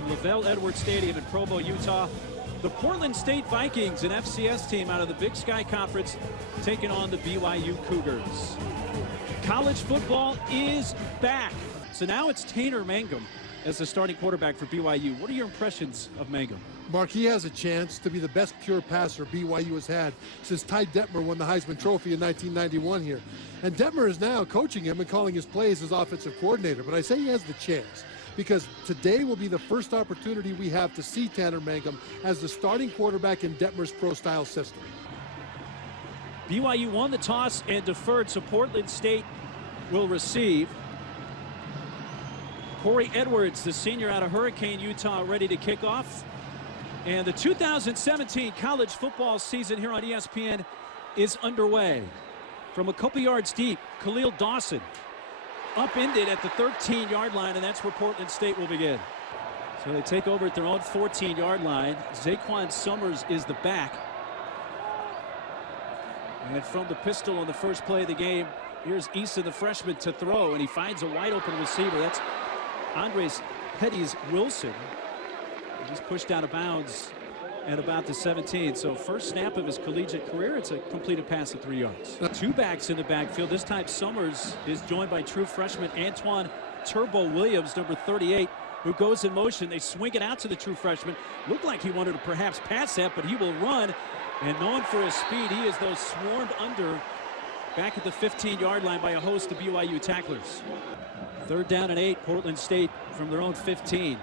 from Lavelle Edwards Stadium in Provo, Utah. The Portland State Vikings, an FCS team out of the Big Sky Conference, taking on the BYU Cougars. College football is back. So now it's Tanner Mangum as the starting quarterback for BYU. What are your impressions of Mangum? Mark, he has a chance to be the best pure passer BYU has had since Ty Detmer won the Heisman Trophy in 1991 here. And Detmer is now coaching him and calling his plays as offensive coordinator. But I say he has the chance because today will be the first opportunity we have to see Tanner Mangum as the starting quarterback in Detmer's pro-style system. BYU won the toss and deferred, so Portland State will receive. Corey Edwards, the senior out of Hurricane, Utah, ready to kick off. And the 2017 college football season here on ESPN is underway. From a couple yards deep, Khalil Dawson upended at the 13-yard line, and that's where Portland State will begin. So they take over at their own 14-yard line. Zaquan Summers is the back. And from the pistol on the first play of the game, here's Eason, the freshman, to throw, and he finds a wide-open receiver. That's Andres Pettis Wilson. He's pushed out of bounds at about the 17. So first snap of his collegiate career, it's a completed pass at 3 yards. Two backs in the backfield. This time Summers is joined by true freshman Antoine Turbo Williams, number 38, who goes in motion. They swing it out to the true freshman. Looked like he wanted to perhaps pass that, but he will run. And known for his speed, he is though swarmed under back at the 15-yard line by a host of BYU tacklers. 3rd down and 8, Portland State from their own 15.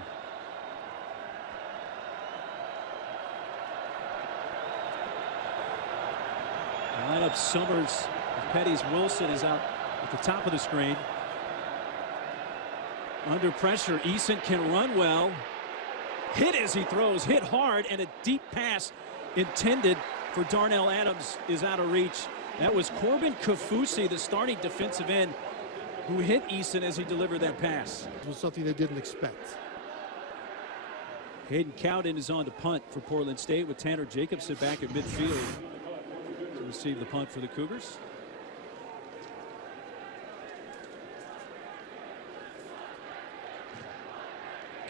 Lineup Summers, Pettis Wilson is out at the top of the screen. Under pressure, Eason can run well. Hit as he throws, hit hard, and a deep pass intended for Darnell Adams is out of reach. That was Corbin Kafusi, the starting defensive end, who hit Eason as he delivered that pass. It was something they didn't expect. Hayden Cowden is on to punt for Portland State with Tanner Jacobson back at midfield to receive the punt for the Cougars.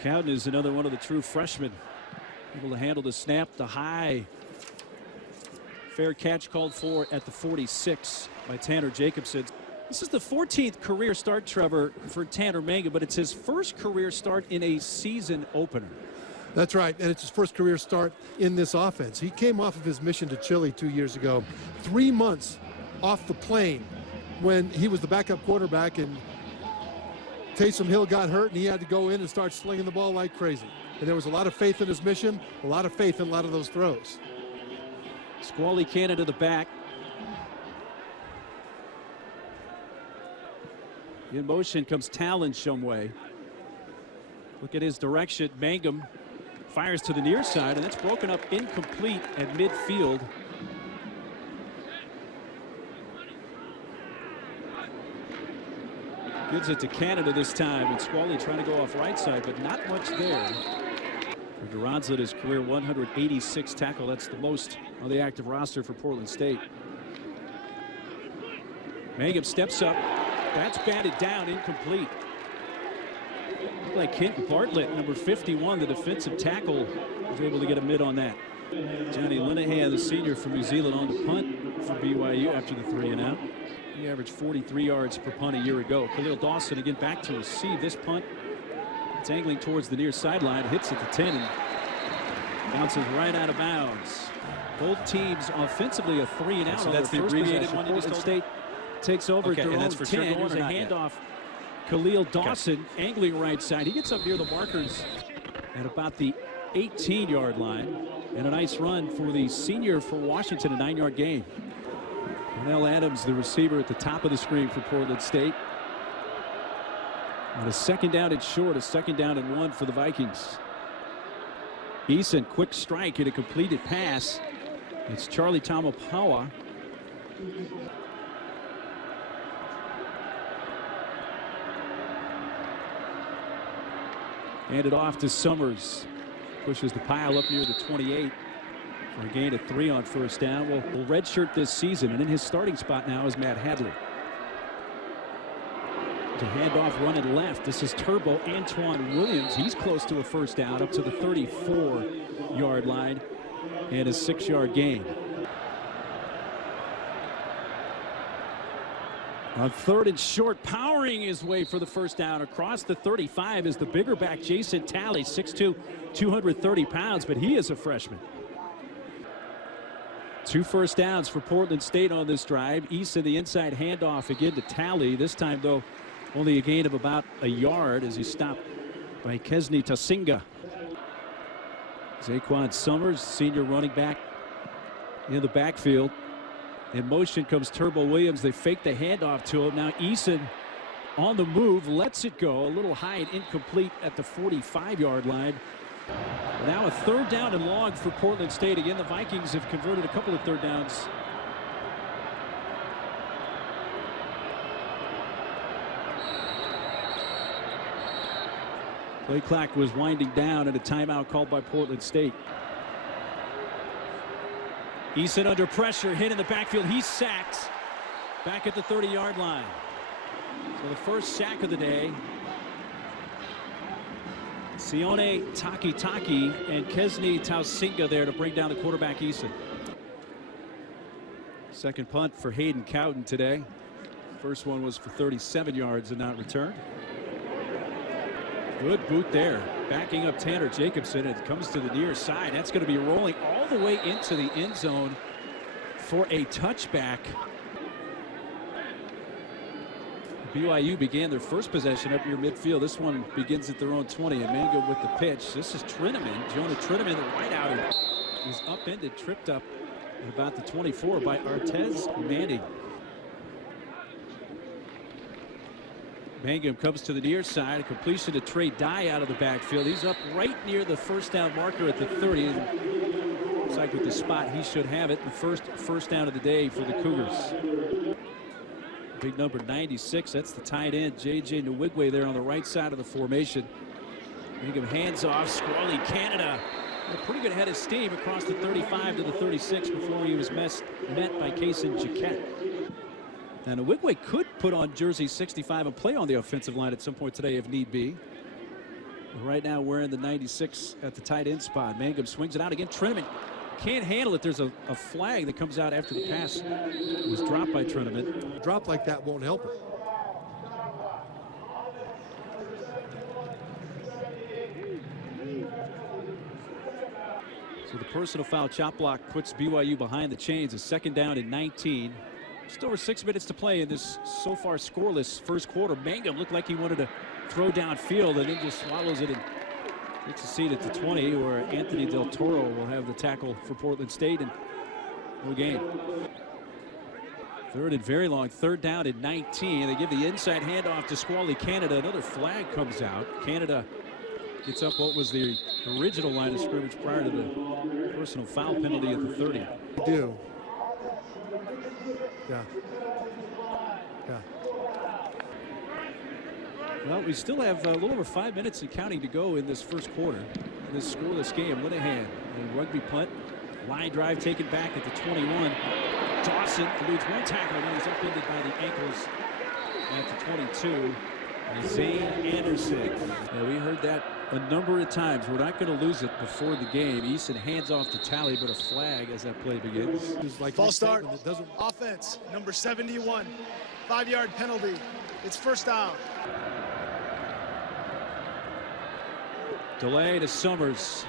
Cowden is another one of the true freshmen, able to handle the snap. The high fair catch called for at the 46 by Tanner Jacobson. This is the 14th career start, Trevor, for Tanner Mangum, but it's his first career start in a season opener. That's right, and it's his first career start in this offense. He came off of his mission to Chile 2 years ago, 3 months off the plane when he was the backup quarterback, and Taysom Hill got hurt, and he had to go in and start slinging the ball like crazy. And there was a lot of faith in his mission, a lot of faith in a lot of those throws. Squally Cannon to the back. In motion comes Talon Shumway. Look at his direction. Mangum fires to the near side, and that's broken up incomplete at midfield. Gives it to Canada this time, and Squally trying to go off right side, but not much there. For Duranza, his career 186 tackle. That's the most on the active roster for Portland State. Mangum steps up. That's batted down, incomplete. Looked like Kenton Bartlett, number 51, the defensive tackle, was able to get a mid on that. Johnny Linehan, the senior from New Zealand, on the punt for BYU after the 3 and out. He averaged 43 yards per punt a year ago. Khalil Dawson again back to receive this punt. It's angling towards the near sideline, hits at the 10 and bounces right out of bounds. Both teams offensively a 3 and out. So that's the abbreviated one you just told State takes over at their own 10. Sure. Here's a handoff. Khalil Dawson angling right side. He gets up near the markers at about the 18-yard line. And a nice run for the senior for Washington, a 9-yard gain. Darnell Adams, the receiver, at the top of the screen for Portland State. And a 2nd down and short, a 2nd down and 1 for the Vikings. Eason, quick strike and a completed pass. It's Charlie Taumopaua. Handed off to Summers. Pushes the pile up near the 28 for a gain of 3 on 1st down. Will redshirt this season, and in his starting spot now is Matt Hadley. to hand off running left. This is Turbo Antoine Williams. He's close to a first down up to the 34-yard line and a 6-yard gain. On 3rd and short, powering his way for the first down across the 35 is the bigger back Jason Talley, 6'2", 230 pounds, but he is a freshman. 2 first downs for Portland State on this drive. Eason the inside handoff again to Talley. This time, though, only a gain of about a yard as he's stopped by Kesni Tasinga. Zaquan Summers, senior running back, in the backfield. In motion comes Turbo Williams. They fake the handoff to him. Now Eason on the move, lets it go. A little high and incomplete at the 45-yard line. Now a 3rd down and long for Portland State. Again, the Vikings have converted a couple of 3rd downs. Play clock was winding down and a timeout called by Portland State. Eason under pressure, hit in the backfield. He's sacked back at the 30-yard line. So the first sack of the day. Sione Takitaki and Kesni Tasinga there to bring down the quarterback Eason. Second punt for Hayden Cowden today. First one was for 37 yards and not returned. Good boot there. Backing up Tanner Jacobson. It comes to the near side. That's going to be rolling all the way into the end zone for a touchback. BYU began their first possession up near midfield. This one begins at their own 20. And Mangum with the pitch. This is Trineman. Jonah Trineman, the wideout, is upended, tripped up at about the 24 by Artez Manning. Mangum comes to the near side. A completion to Trey Dye out of the backfield. He's up right near the first down marker at the 30. Looks like with the spot he should have it. The first down of the day for the Cougars. Big number 96. That's the tight end J.J. Nwigwe there on the right side of the formation. Mangum hands off. Squally Canada. A pretty good head of steam across the 35 to the 36 before he was met by Kaysen Jaquette. And Nwigwe could put on jersey 65 and play on the offensive line at some point today if need be. But right now wearing the 96 at the tight end spot. Mangum swings it out again. Trineman can't handle it. There's a flag that comes out after the pass was dropped by Trineman. A drop like that won't help it. So the personal foul chop block puts BYU behind the chains. A 2nd down and 19. Just over 6 minutes to play in this so far scoreless first quarter. Mangum looked like he wanted to throw downfield and then just swallows it and gets a seat at the 20, where Anthony Del Toro will have the tackle for Portland State and no gain. 3rd and very long. 3rd down and 19. They give the inside handoff to Squally Canada. Another flag comes out. Canada gets up what was the original line of scrimmage prior to the personal foul penalty at the 30. They do. Yeah. Well, we still have a little over 5 minutes and counting to go in this first quarter. In this scoreless game. Linehan, a rugby punt. Line drive taken back at the 21. Dawson eludes one tackle and he's upended by the ankles at the 22. Zane Anderson. Now, we heard that a number of times. We're not going to lose it before the game. Eason hands off to Talley, but a flag as that play begins. Like false start. Offense, number 71. 5-yard penalty. It's first down. Delay to Summers.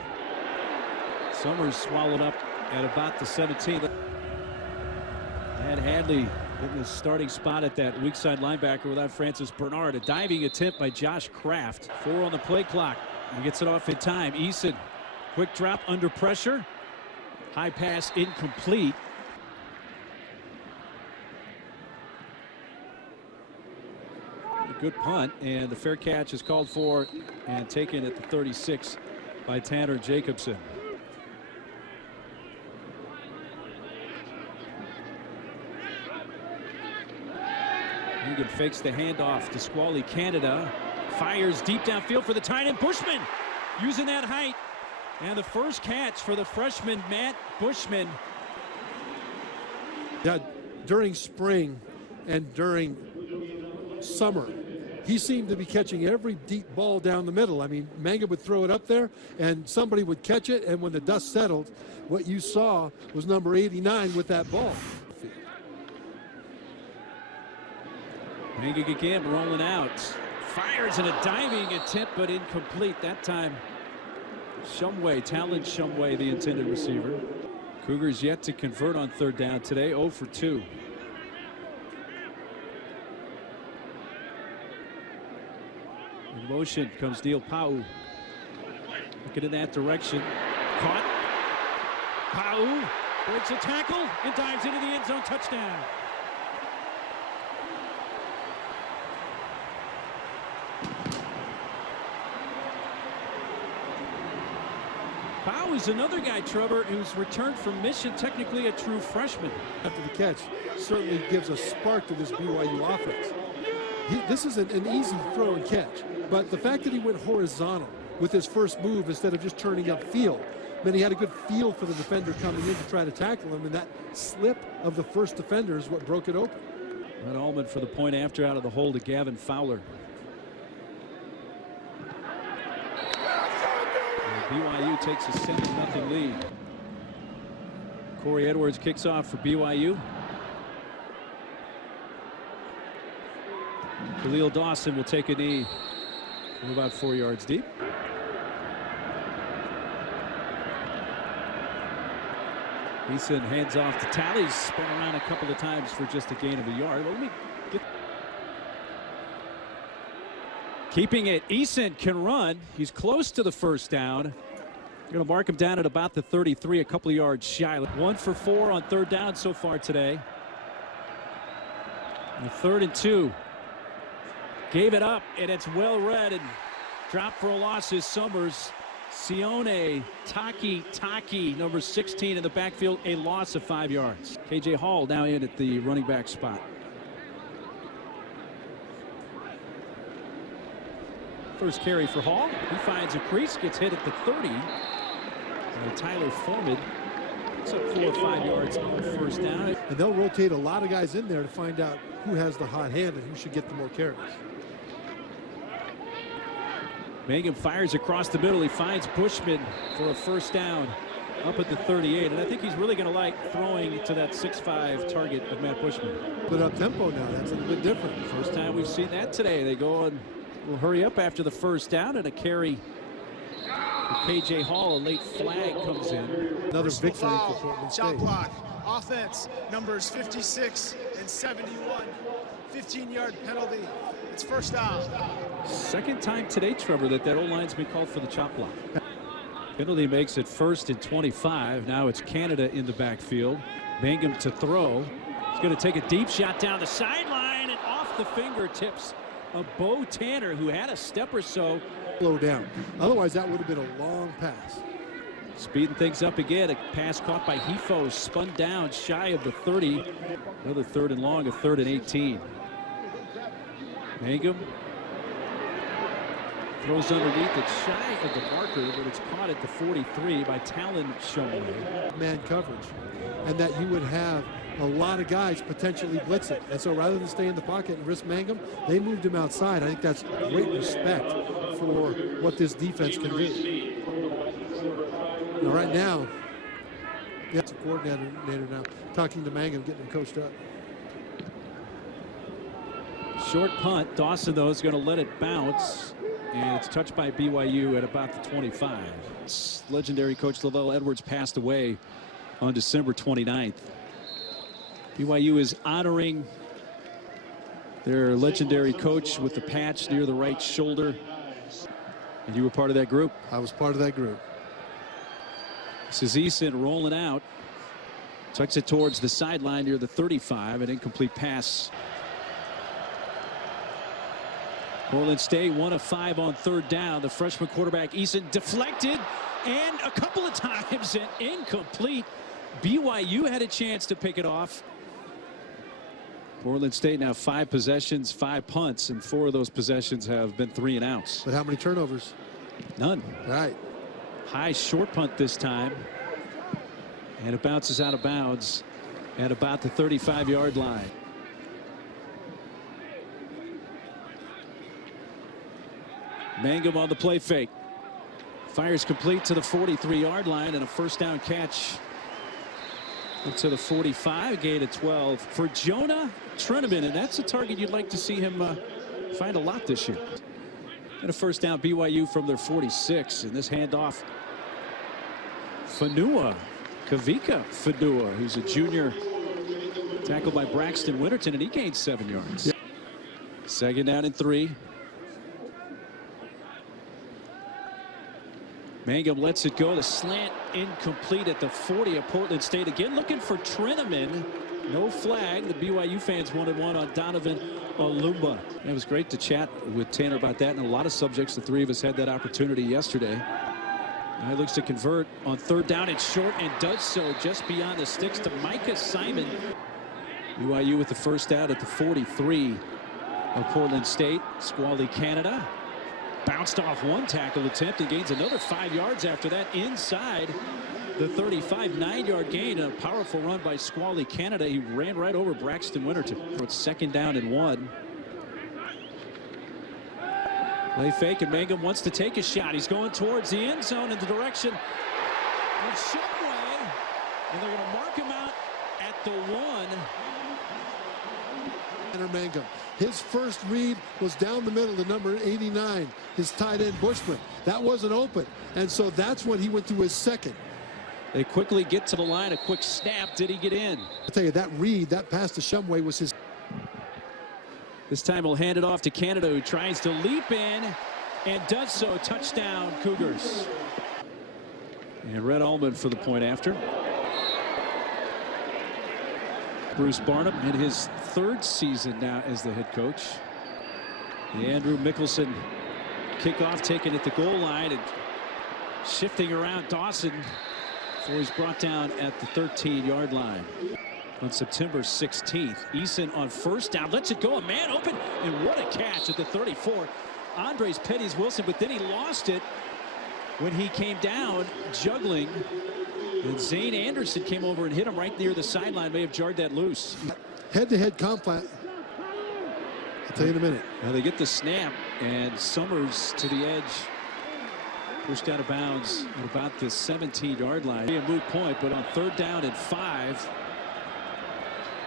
Summers swallowed up at about the 17. And Hadley in the starting spot at that weak side linebacker without Francis Bernard. A diving attempt by Josh Kraft. 4 on the play clock. He gets it off in time. Eason, quick drop under pressure. High pass incomplete. A good punt, and the fair catch is called for and taken at the 36 by Tanner Jacobson. Egan fakes the handoff to Squally Canada. Fires deep downfield for the tight end. Bushman using that height. And the first catch for the freshman Matt Bushman. Yeah, during spring and during summer, he seemed to be catching every deep ball down the middle. I mean, Mangum would throw it up there, and somebody would catch it, and when the dust settled, what you saw was number 89 with that ball. Mangum again rolling out. Fires in a diving attempt, but incomplete that time. Shumway, Talon Shumway, the intended receiver. Cougars yet to convert on third down today, 0 for 2. In motion comes Neil Pau. Looking in that direction. Caught. Pau breaks a tackle and dives into the end zone. Touchdown. Pau is another guy, Trevor, who's returned from mission, technically a true freshman. After the catch, certainly gives a spark to this BYU offense. This is an easy throw and catch, but the fact that he went horizontal with his first move instead of just turning upfield meant he had a good feel for the defender coming in to try to tackle him, and that slip of the first defender is what broke it open. Red Allman for the point after out of the hole to Gavin Fowler. BYU takes a 7-0 lead. Corey Edwards kicks off for BYU. Khalil Dawson will take a knee from about 4 yards deep. Eason hands off to Talley. Spun around a couple of times for just a gain of a yard. Well, let me get... Keeping it, Eason can run. He's close to the first down. Going to mark him down at about the 33, a couple of yards shy. 1 for 4 on third down so far today. And 3rd and 2. Gave it up, and it's well read and dropped for a loss is Summers. Sione Taki, number 16 in the backfield, a loss of 5 yards. KJ Hall now in at the running back spot. First carry for Hall. He finds a crease, gets hit at the 30. And Tyler Foreman picks up 4 or 5 yards on first down. And they'll rotate a lot of guys in there to find out who has the hot hand and who should get the more carries. Mangum fires across the middle. He finds Bushman for a first down up at the 38. And I think he's really going to like throwing to that 6'5" target of Matt Bushman. But up tempo now, that's a little bit different. First time we've seen that today. They go on. Will hurry up after the first down, and a carry for KJ Hall. A late flag comes in. Another victory for Portland State. Shot clock. Offense numbers 56 and 71. 15-yard penalty. It's first down. Second time today, Trevor, that O-line's been called for the chop block. Penalty makes it 1st and 25. Now it's Canada in the backfield. Mangum to throw. He's going to take a deep shot down the sideline and off the fingertips of Bo Tanner, who had a step or so. Slow down. Otherwise, that would have been a long pass. Speeding things up again. A pass caught by Hefo, spun down shy of the 30. Another 3rd and long, a 3rd and 18. Mangum throws underneath it, shy of the marker, but it's caught at the 43 by Talon Shumway. Man coverage, and that you would have a lot of guys potentially blitzing. And so rather than stay in the pocket and risk Mangum, they moved him outside. I think that's great respect for what this defense can do. Now, right now, that's a coordinator now talking to Mangum, getting him coached up. Short punt. Dawson, though, is going to let it bounce. And it's touched by BYU at about the 25. Legendary coach Lavelle Edwards passed away on December 29th. BYU is honoring their legendary coach with the patch near the right shoulder. And you were part of that group? I was part of that group. This is Eason rolling out. Tucks it towards the sideline near the 35. An incomplete pass. Portland State 1 of 5 on third down. The freshman quarterback Eason deflected and a couple of times and incomplete. BYU had a chance to pick it off. Portland State now 5 possessions, 5 punts, and 4 of those possessions have been 3 and outs. But how many turnovers? None. Right. High short punt this time. And it bounces out of bounds at about the 35-yard line. Mangum on the play fake. Fires complete to the 43-yard line, and a first down catch up to the 45, gain of 12 for Jonah Treneman, and that's a target you'd like to see him find a lot this year. And a first down BYU from their 46, and this handoff Kavika Fanua, who's a junior, tackled by Braxton Winterton, and he gained 7 yards. Yep. Second down and 3. Mangum lets it go. The slant incomplete at the 40 of Portland State. Again looking for Treneman. No flag. The BYU fans wanted one on Donovan Olumba. It was great to chat with Tanner about that and a lot of subjects. The three of us had that opportunity yesterday. Now he looks to convert on third down. It's short and does so just beyond the sticks to Micah Simon. BYU with the first down at the 43 of Portland State. Squally Canada bounced off one tackle attempt and gains another 5 yards after that inside the 35. 9-yard gain. A powerful run by Squally Canada. He ran right over Braxton Winterton. It's second down and 1. Play fake, and Mangum wants to take a shot. He's going towards the end zone in the direction of Shumway, and they're going to mark him out at the 1. Mangum. His first read was down the middle to number 89, his tight end Bushman. That wasn't open, and so that's when he went to his second. They quickly get to the line. A quick snap. Did he get in? I'll tell you, that read, that pass to Shumway was his. This time he'll hand it off to Canada, who tries to leap in and does so. Touchdown, Cougars. And Red Allman for the point after. Bruce Barnum in his 3rd season now as the head coach. The Andrew Mickelson kickoff taken at the goal line and shifting around Dawson before he's brought down at the 13-yard line. On September 16th, Eason on first down lets it go, a man open, and what a catch at the 34. Andres Pettis Wilson, but then he lost it when he came down juggling. And Zane Anderson came over and hit him right near the sideline. May have jarred that loose. Head-to-head conflict. I'll tell you in a minute. Now they get the snap, and Summers to the edge. Pushed out of bounds at about the 17-yard line. A moot point, but on third down and 5.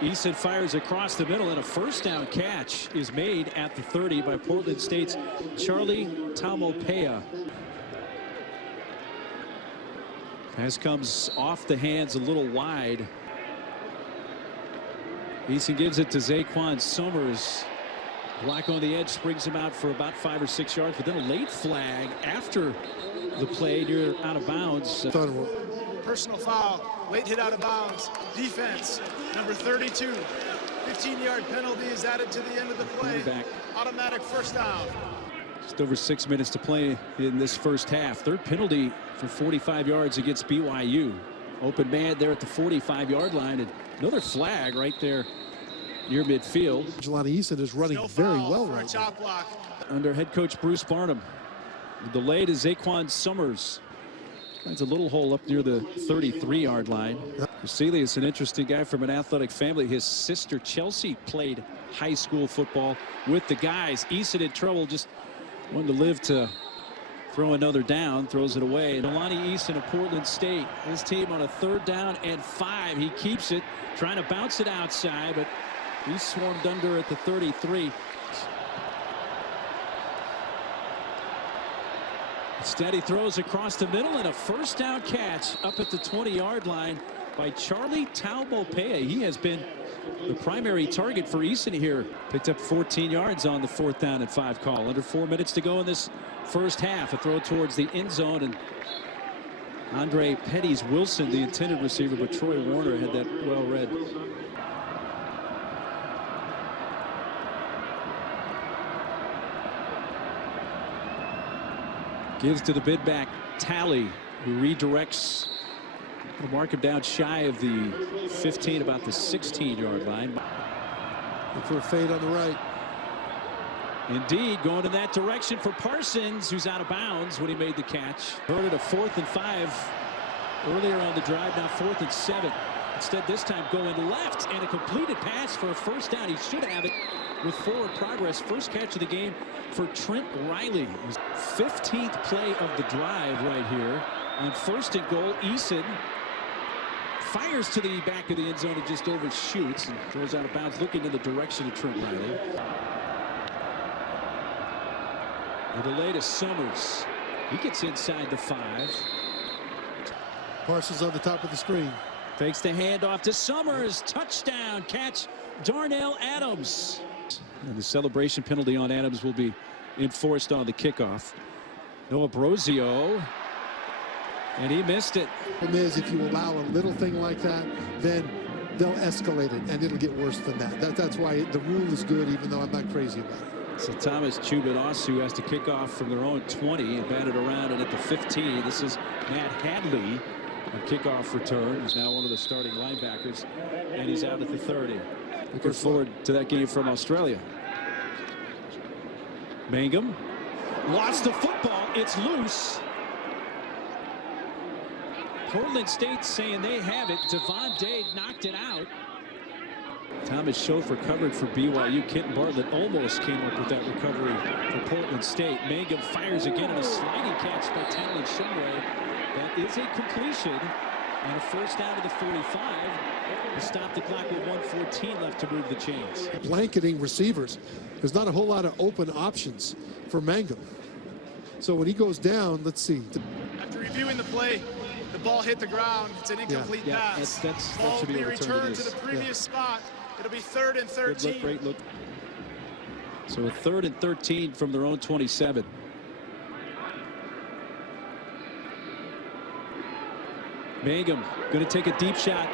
Eason fires across the middle, and a first down catch is made at the 30 by Portland State's Charlie Taumopea. Pass comes off the hands a little wide. Eason gives it to Zaquan Summers. Block on the edge springs him out for about 5 or 6 yards, but then a late flag after the play near out of bounds. Personal foul, late hit out of bounds. Defense, number 32. 15-yard penalty is added to the end of the play. Automatic first down. Just over 6 minutes to play in this first half. Third penalty for 45 yards against BYU. Open man there at the 45-yard line, and another flag right there near midfield. Jelani Eason is running very well right now. Under head coach Bruce Barnum. The delay to Zaquan Summers. Finds a little hole up near the 33-yard line. Vasily is an interesting guy from an athletic family. His sister Chelsea played high school football with the guys. Eason in trouble, just wanted to live to throw another down, throws it away. And Jelani Eason of Portland State, his team on a third down and 5. He keeps it, trying to bounce it outside, but he's swarmed under at the 33. Instead, he throws across the middle, and a first down catch up at the 20-yard line by Charlie Taumopea. He has been the primary target for Eason here. Picked up 14 yards on the 4th down and 5 call. Under 4 minutes to go in this first half. A throw towards the end zone, and Andre Pettis Wilson, the intended receiver, but Troy Warner had that well read. Gives to the bid back Talley, who redirects. Will mark him down shy of the 15, about the 16-yard line. Look for a fade on the right. Indeed, going in that direction for Parsons, who's out of bounds when he made the catch. Heard it a 4th and 5 earlier on the drive. Now 4th and 7. Instead, this time going left, and a completed pass for a first down. He should have it with forward progress. First catch of the game for Trent Riley. 15th play of the drive right here. On 1st and goal, Eason fires to the back of the end zone and just overshoots and throws out of bounds, looking in the direction of Trent Riley. The delay to Summers. He gets inside the 5. Parsons on the top of the screen. Fakes the handoff to Summers. Touchdown catch, Darnell Adams. And the celebration penalty on Adams will be enforced on the kickoff. Noah Brosio. And he missed it. The problem is, if you allow a little thing like that, then they'll escalate it, and it'll get worse than that. That's why the rule is good, even though I'm not crazy about it. So Thomas Chubidosu has to kick off from their own 20 and bat it around, and at the 15, this is Matt Hadley. A kickoff return. He's now one of the starting linebackers, and he's out at the 30. Looking forward to that game from Australia. Mangum lost the football. It's loose. Portland State saying they have it. Devon Day knocked it out. Thomas Schofer covered for BYU. Kitten Bartlett almost came up with that recovery for Portland State. Mangum fires again in a sliding catch by Talon Shumway. That is a completion and a first down to the 45 to stop the clock with 1:14 left to move the chains. Blanketing receivers. There's not a whole lot of open options for Mangum. So when he goes down, let's see. After reviewing the play, the ball hit the ground. It's an incomplete pass. That Ball should will be be a return returned to the previous spot. It'll be 3rd and 13. Good look, great look. So a 3rd and 13 from their own 27. Mangum going to take a deep shot.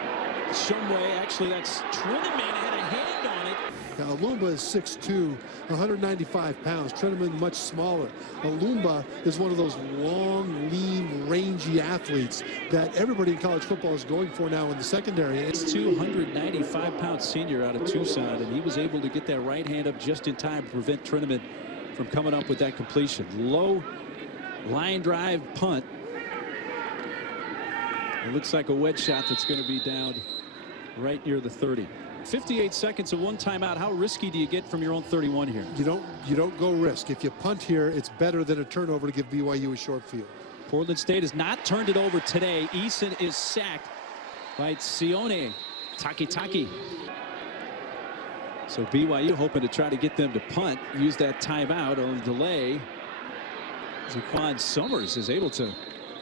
Shumway, actually that's Treneman had a hand on it. Now, Alumba is 6'2", 195 pounds. Treneman much smaller. Alumba is one of those long, lean, rangy athletes that everybody in college football is going for now in the secondary. It's 295-pound senior out of Tucson, and he was able to get that right hand up just in time to prevent Treneman from coming up with that completion. Low line drive punt. It looks like a wedge shot that's going to be down right near the 30. 58 seconds and 1 timeout. How risky do you get from your own 31 here? You don't go risk. If you punt here, it's better than a turnover to give BYU a short field. Portland State has not turned it over today. Eason is sacked by Sione Takitaki. So BYU hoping to try to get them to punt. Use that timeout on the delay. Zaquan Summers is able to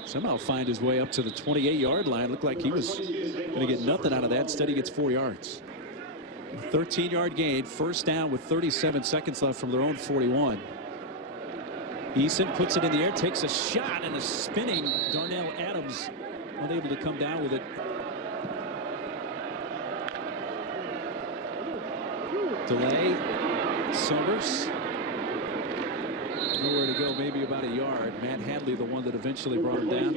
somehow find his way up to the 28-yard line. Looked like he was going to get nothing out of that. Instead, he gets 4 yards. 13-yard gain. First down with 37 seconds left from their own 41. Eason puts it in the air, takes a shot, and a spinning Darnell Adams unable to come down with it. Delay. Summers. Nowhere to go, maybe about a yard. Matt Hadley, the one that eventually brought him down.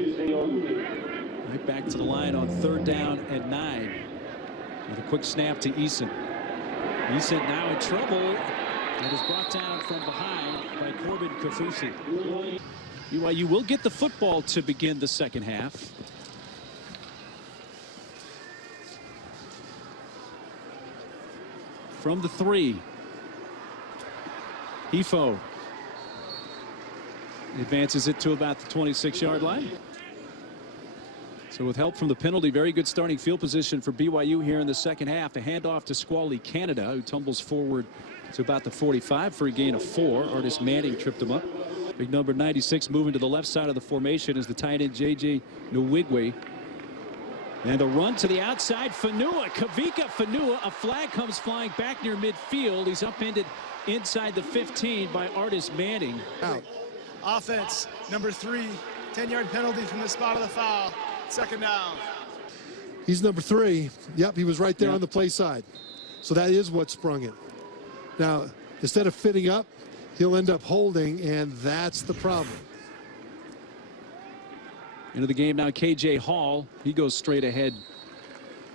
Right back to the line on 3rd down and 9. With a quick snap to Eason. Eason now in trouble and is brought down from behind by Corbin Kafusi. BYU will get the football to begin the second half. From the 3. Ifo advances it to about the 26-yard line. So with help from the penalty, very good starting field position for BYU here in the second half. A handoff to Squally Canada, who tumbles forward to about the 45 for a gain of 4. Artis Manning tripped him up. Big number 96 moving to the left side of the formation is the tight end J.J. Nwigwe. And a run to the outside. Fanua, Kavika Fanua. A flag comes flying back near midfield. He's upended inside the 15 by Artis Manning. Out. Offense, number 3, 10-yard penalty from the spot of the foul. 2nd down. He's number 3. Yep, he was right there on the play side. So that is what sprung it. Now, instead of fitting up, he'll end up holding, and that's the problem. Into the game now, KJ Hall. He goes straight ahead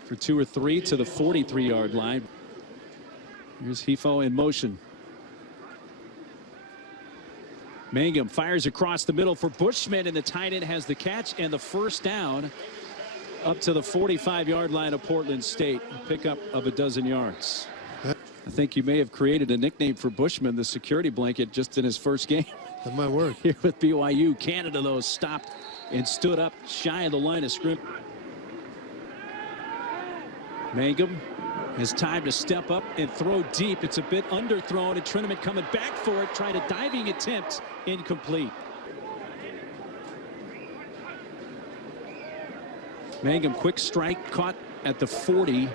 for 2 or 3 to the 43-yard line. Here's Hifo in motion. Mangum fires across the middle for Bushman, and the tight end has the catch and the first down up to the 45-yard line of Portland State. A pickup of a dozen yards. I think you may have created a nickname for Bushman, the security blanket, just in his first game. That might work. Here with BYU. Canada, though, stopped and stood up shy of the line of scrimmage. Mangum has time to step up and throw deep. It's a bit underthrown, and Triniment coming back for it. Tried a diving attempt, incomplete. Mangum, quick strike, caught at the 40,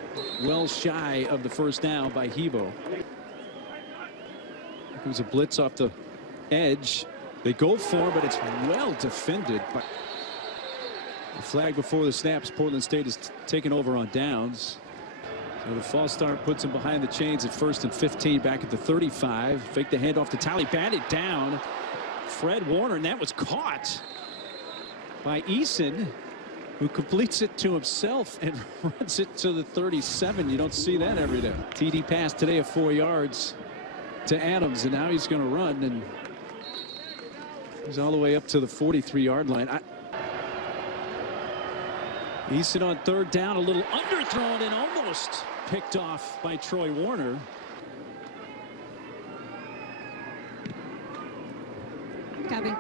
well shy of the first down by Hevo. It was a blitz off the edge. They go for it, but it's well defended. The flag before the snaps. Portland State is taken over on downs. So the false start puts him behind the chains at 1st and 15, back at the 35. Fake the handoff to Talley, batted down. Fred Warner, and that was caught by Eason, who completes it to himself and runs it to the 37. You don't see that every day. TD pass today of 4 yards to Adams, and now he's going to run, and he's all the way up to the 43-yard line. Eason on 3rd down, a little underthrown and almost picked off by Troy Warner. Copy.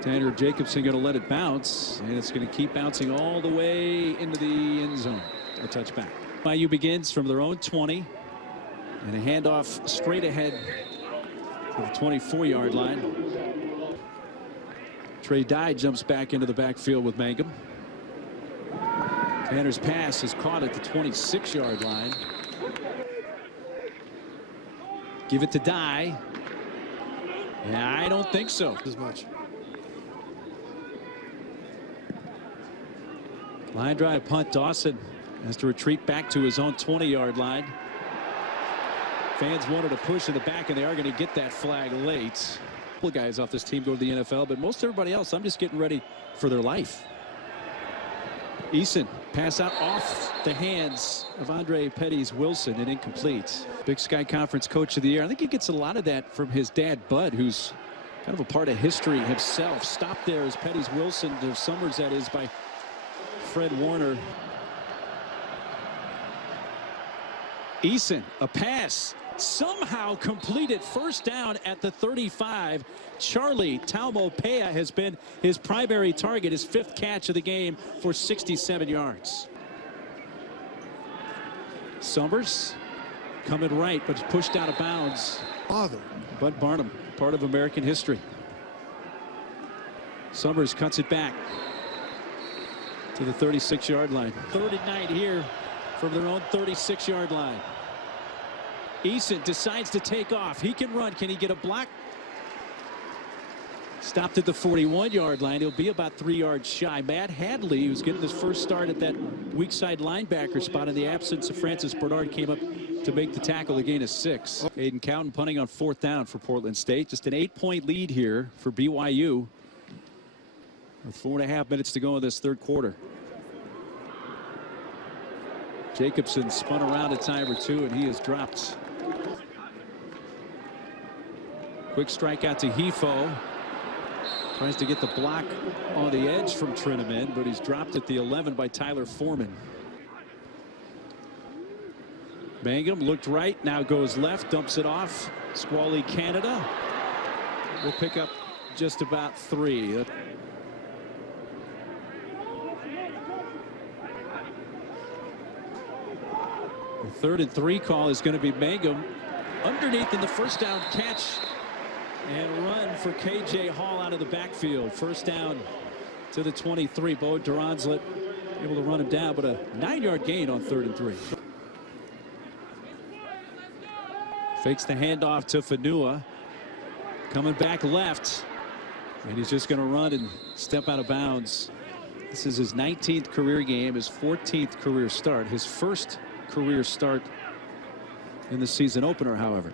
Tanner Jacobson going to let it bounce, and it's going to keep bouncing all the way into the end zone. A touchback. BYU begins from their own 20, and a handoff straight ahead to the 24-yard line. Trey Dye jumps back into the backfield with Mangum. Tanner's pass is caught at the 26-yard line. Give it to Dye. Yeah, I don't think so. As much. Line drive punt. Dawson has to retreat back to his own 20-yard line. Fans wanted to push in the back, and they are going to get that flag late. A couple guys off this team go to the NFL, but most everybody else, I'm just getting ready for their life. Eason, pass out off the hands of Andre Petty's Wilson, and incomplete. Big Sky Conference Coach of the Year. I think he gets a lot of that from his dad, Bud, who's kind of a part of history himself. Stopped there as Petty's Wilson to Summers, that is, by Fred Warner. Eason, a pass, somehow completed, 1st down at the 35. Charlie Taumopea has been his primary target, his 5th catch of the game for 67 yards. Summers coming right, but pushed out of bounds. Father. Bud Barnum, part of American history. Summers cuts it back to the 36-yard line. 3rd and 9 here from their own 36-yard line. Eason decides to take off. He can run. Can he get a block? Stopped at the 41-yard line. He'll be about 3 yards shy. Matt Hadley, who's getting his first start at that weak side linebacker spot in the absence of Francis Bernard, came up to make the tackle. The gain is 6. Aiden Cowden punting on 4th down for Portland State. Just an 8-point lead here for BYU with 4.5 minutes to go in this 3rd quarter. Jacobson spun around a time or two, and he is dropped. Quick strike out to Hefo. Tries to get the block on the edge from Triniment, but he's dropped at the 11 by Tyler Foreman. Mangum looked right, now goes left, dumps it off. Squally Canada will pick up just about 3. The 3rd and 3 call is going to be Mangum underneath in the 1st down catch and run for KJ Hall out of the backfield. 1st down to the 23. Bo Duranzlet able to run him down, but a 9-yard gain on 3rd and 3. Fakes the handoff to Fanua. Coming back left, and he's just going to run and step out of bounds. This is his 19th career game, his 14th career start, his 1st career start in the season opener, however.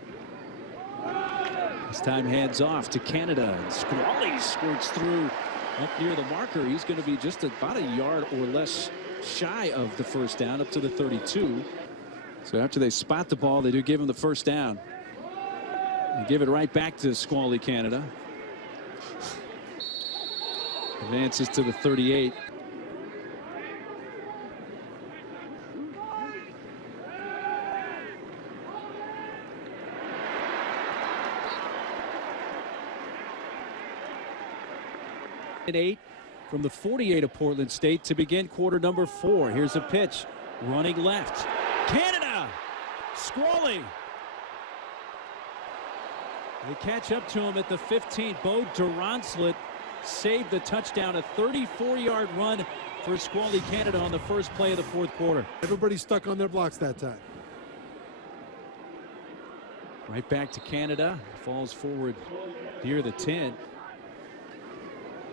This time hands off to Canada, and Squally squirts through up near the marker. He's going to be just about a yard or less shy of the 1st down, up to the 32. So after they spot the ball, they do give him the 1st down. And give it right back to Squally Canada. Advances to the 38. 8 from the 48 of Portland State to begin quarter number 4. Here's a pitch. Running left. Canada! Squally! They catch up to him at the 15. Bo Duronslet saved the touchdown. A 34-yard run for Squally Canada on the first play of the fourth quarter. Everybody stuck on their blocks that time. Right back to Canada. Falls forward near the 10.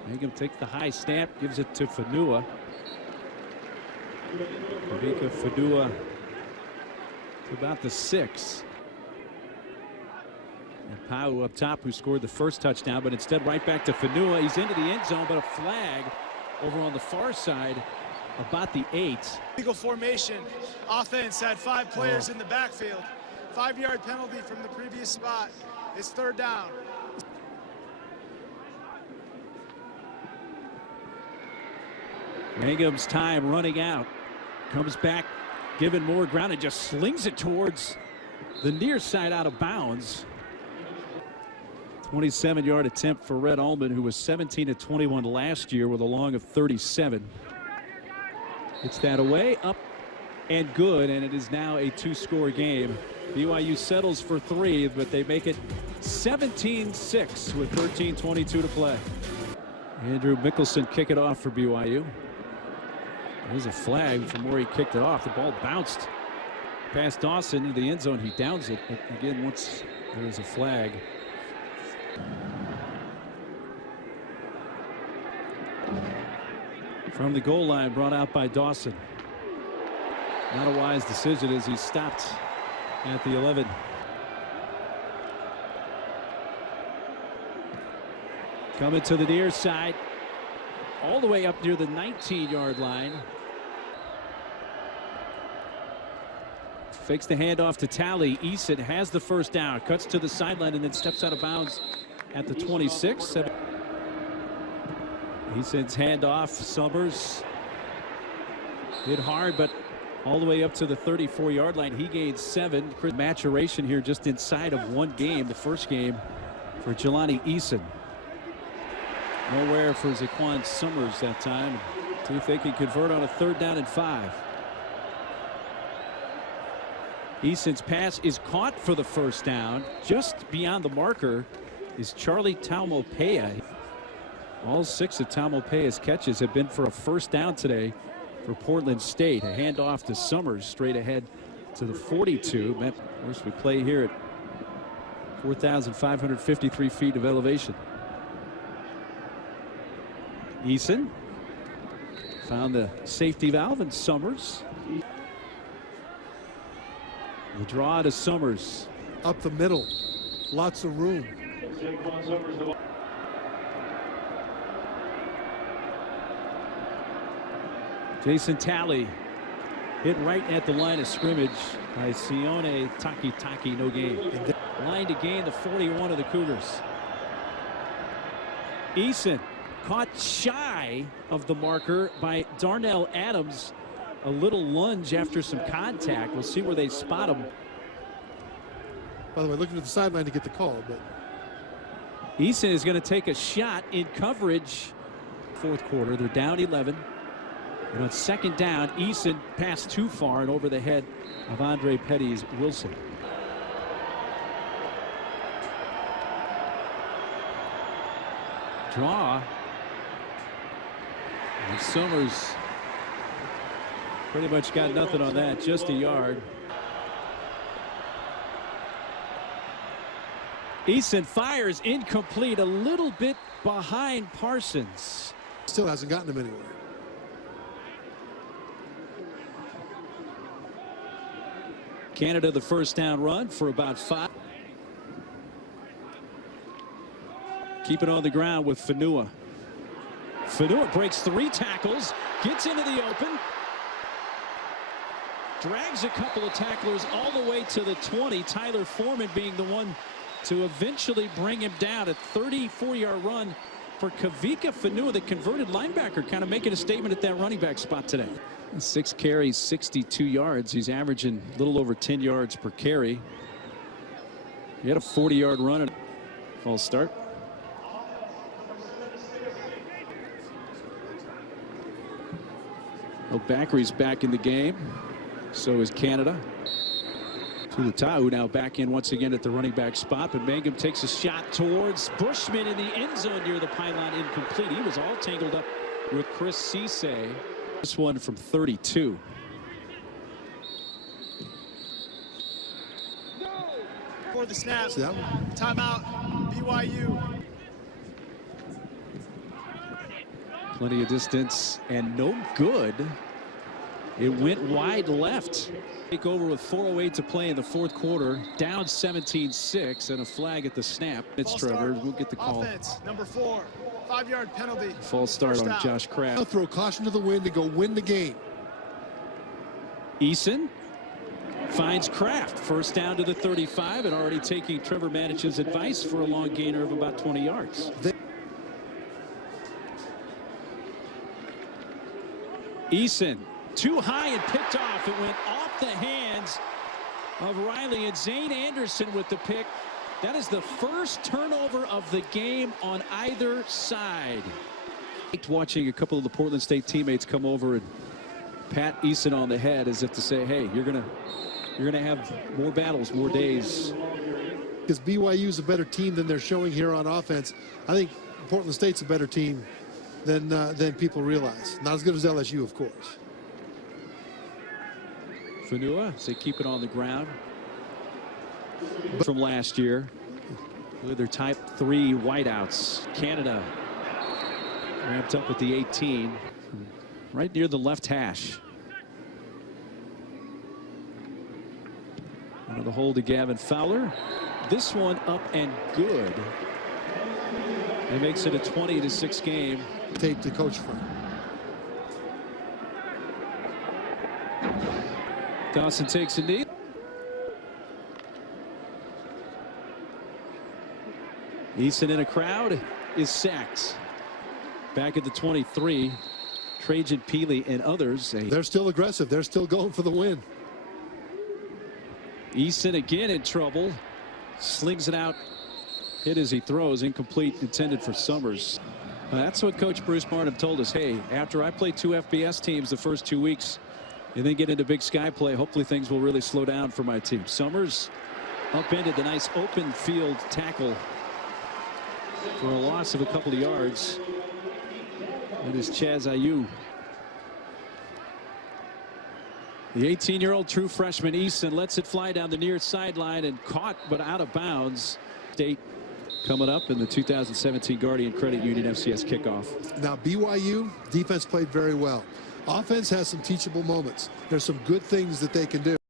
Mangum takes the high snap, gives it to Fanua. Kavika Fanua to about the 6. And Pau up top, who scored the first touchdown, but instead right back to Fanua. He's into the end zone, but a flag over on the far side about the 8. Legal formation. Offense had 5 players in the backfield. 5-yard penalty from the previous spot. It's third down. Mangum's time running out. Comes back, given more ground, and just slings it towards the near side out of bounds. 27-yard attempt for Red Ullman, who was 17 of 21 last year with a long of 37. It's that away, up and good, and it is now a 2-score game. BYU settles for 3, but they make it 17-6 with 13:22 to play. Andrew Mickelson kick it off for BYU. There's a flag from where he kicked it off. The ball bounced past Dawson into the end zone. He downs it, but again, once there is a flag. From the goal line, brought out by Dawson. Not a wise decision as he stopped at the 11. Coming to the near side, all the way up near the 19-yard line. Fakes the handoff to Talley. Eason has the first down, cuts to the sideline, and then steps out of bounds at the 26. Eason's handoff. Summers hit hard, but all the way up to the 34-yard line. He gains 7. Maturation here just inside of 1 game, the first game for Jelani Eason. Nowhere for Zaquan Summers that time. See if they can convert on a 3rd down and 5. Eason's pass is caught for the first down. Just beyond the marker is Charlie Taumopea. All 6 of Taumopea's catches have been for a first down today for Portland State. A handoff to Summers straight ahead to the 42. Of course, we play here at 4,553 feet of elevation. Eason found the safety valve, and Summers. The draw to Summers. Up the middle. Lots of room. Jason Talley hit right at the line of scrimmage by Sione Takitaki. No gain. Line to gain the 41 of the Cougars. Eason caught shy of the marker by Darnell Adams. A little lunge after some contact. We'll see where they spot him. By the way, looking at the sideline to get the call, but Eason is going to take a shot in coverage. Fourth quarter, they're down 11. And on 2nd down, Eason passed too far and over the head of Andre Petty's Wilson. Draw. And Summers pretty much got nothing on that, just a yard. Eason fires incomplete, a little bit behind Parsons. still hasn't gotten him anywhere. Canada the first down run for about 5. Keep it on the ground with Fanua. Fanua breaks 3 tackles, gets into the open, drags a couple of tacklers all the way to the 20. Tyler Foreman being the one to eventually bring him down. A 34-yard run for Kavika Fanua, the converted linebacker, kind of making a statement at that running back spot today. 6 carries, 62 yards. He's averaging a little over 10 yards per carry. He had a 40-yard run at false start. Well, Backery's back in the game. So is Canada. Tulatau now back in once again at the running back spot, but Mangum takes a shot towards Bushman in the end zone near the pylon, incomplete. He was all tangled up with Chris Cisse. This one from 32. For the snap. Timeout. BYU. Plenty of distance and no good. It went wide left. Take over with 4:08 to play in the fourth quarter. Down 17-6 and a flag at the snap. It's Trevor. We'll get the call. Offense, number 4. 5-yard penalty. False start on Josh Kraft. Now throw caution to the wind to go win the game. Eason finds Kraft. First down to the 35 and already taking Trevor Manich's advice for a long gainer of about 20 yards. Eason too high and picked off. It went off the hands of Riley, and Zane Anderson with the pick. That is the first turnover of the game on either side. Watching a couple of the Portland State teammates come over and pat Eason on the head as if to say, hey, you're gonna have more battles, more days. Because BYU is a better team than they're showing here on offense. I think Portland State's a better team than people realize. Not as good as LSU, of course. Fanua, as they keep it on the ground from last year with their type 3 whiteouts. Canada ramped up at the 18 right near the left hash. One of the hold to Gavin Fowler. This one up and good. It makes it a 20-6 game. Tape to coach from. Dawson takes a knee. Eason in a crowd is sacked. Back at the 23. Trajan Peely and others. They're still aggressive. They're still going for the win. Eason again in trouble. Slings it out. Hit as he throws. Incomplete, intended for Summers. That's what Coach Bruce Barnum told us. Hey, after I play 2 FBS teams the first 2 weeks and then get into Big Sky play, hopefully things will really slow down for my team. Summers upended the nice open field tackle for a loss of a couple of yards. That is Chaz Ayu. The 18-year-old true freshman Eason lets it fly down the near sideline and caught but out of bounds. State coming up in the 2017 Guardian Credit Union FCS kickoff. Now BYU defense played very well. Offense has some teachable moments. There's some good things that they can do.